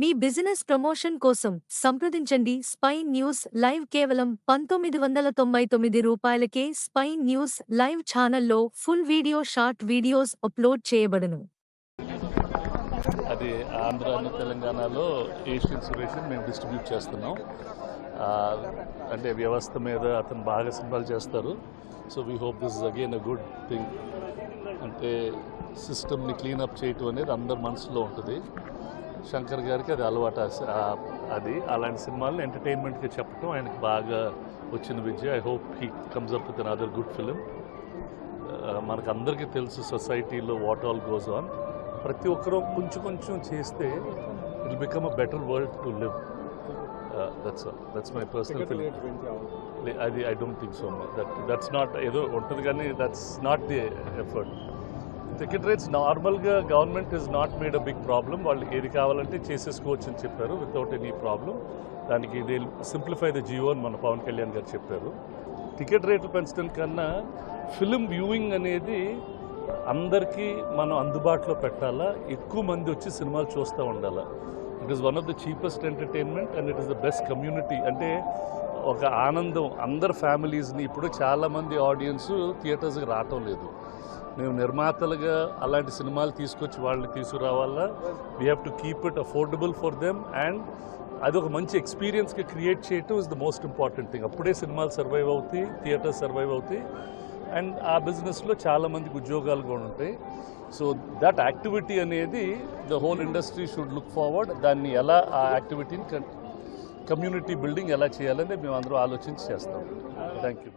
మీ business promotion కోసం సంప్రదించండి spine news live కేవలం పంతొమ్మిది వందల తొంభై తొమ్మిది రూపాయలకే స్పైన్ న్యూస్ లైవ్ ఛానల్లో full video short videos upload చేయబడును. అది ఆంధ్ర తెలంగాణలో ఏషియన్ సురేషన్ మేము డిస్ట్రిబ్యూట్ చేస్తున్నాం. అంటే వ్యవస్థ మీద అతను బాగా సినిమాలు చేస్తారు. So we hope this is again a good thing అంటే సిస్టమ్ని క్లీనప్ చేయటం అనేది అందరి మనసులో ఉంటుంది. శంకర్ గారికి అది అలవాటు అది. అలాంటి సినిమాలను ఎంటర్టైన్మెంట్గా చెప్పడం ఆయనకి బాగా వచ్చిన విద్య. I hope he comes up with another good film మనకు అందరికీ తెలుసు సొసైటీలో వాట్ ఆల్ గోస్ ఆన్ ప్రతి ఒక్కరూ కొంచెం కొంచెం చేస్తే it become a better world to live that's that's my personal feeling అది I don't think so that that's not ఏదో ఉంటుంది కానీ that's not the effort ticket rates నార్మల్గా government is not made a big problem వాళ్ళు ఏది కావాలంటే చేసేసుకోవచ్చు అని చెప్పారు వితౌట్ ఎనీ ప్రాబ్లం దానికి దే సింప్లిఫై ద జియో అని మన పవన్ కళ్యాణ్ గారు చెప్పారు. టికెట్ రేట్లు పెంచడం కన్నా ఫిలిం వ్యూయింగ్ అనేది అందరికీ మనం అందుబాటులో పెట్టాలా? ఎక్కువ మంది వచ్చి సినిమాలు చూస్తూ ఉండాలా? It is one of the cheapest entertainment and it is the best community అంటే ఒక ఆనందం అందరు ఫ్యామిలీస్ని ఇప్పుడు చాలామంది ఆడియన్స్ థియేటర్స్కి రావటం లేదు. మేము నిర్మాతలుగా అలాంటి సినిమాలు తీసుకొచ్చి వాళ్ళని తీసుకురావాలా? We have to keep it affordable for them and అది ఒక మంచి ఎక్స్పీరియన్స్కి క్రియేట్ చేయటం is the most important thing అప్పుడే సినిమాలు సర్వైవ్ అవుతాయి థియేటర్ సర్వైవ్ అవుతాయి అండ్ ఆ బిజినెస్లో చాలామందికి ఉద్యోగాలు కూడా ఉంటాయి. సో దట్ యాక్టివిటీ అనేది the whole industry should look forward దాన్ని ఎలా ఆ యాక్టివిటీని కమ్యూనిటీ బిల్డింగ్ ఎలా చేయాలని మేము అందరూ ఆలోచించి చేస్తాం. Thank you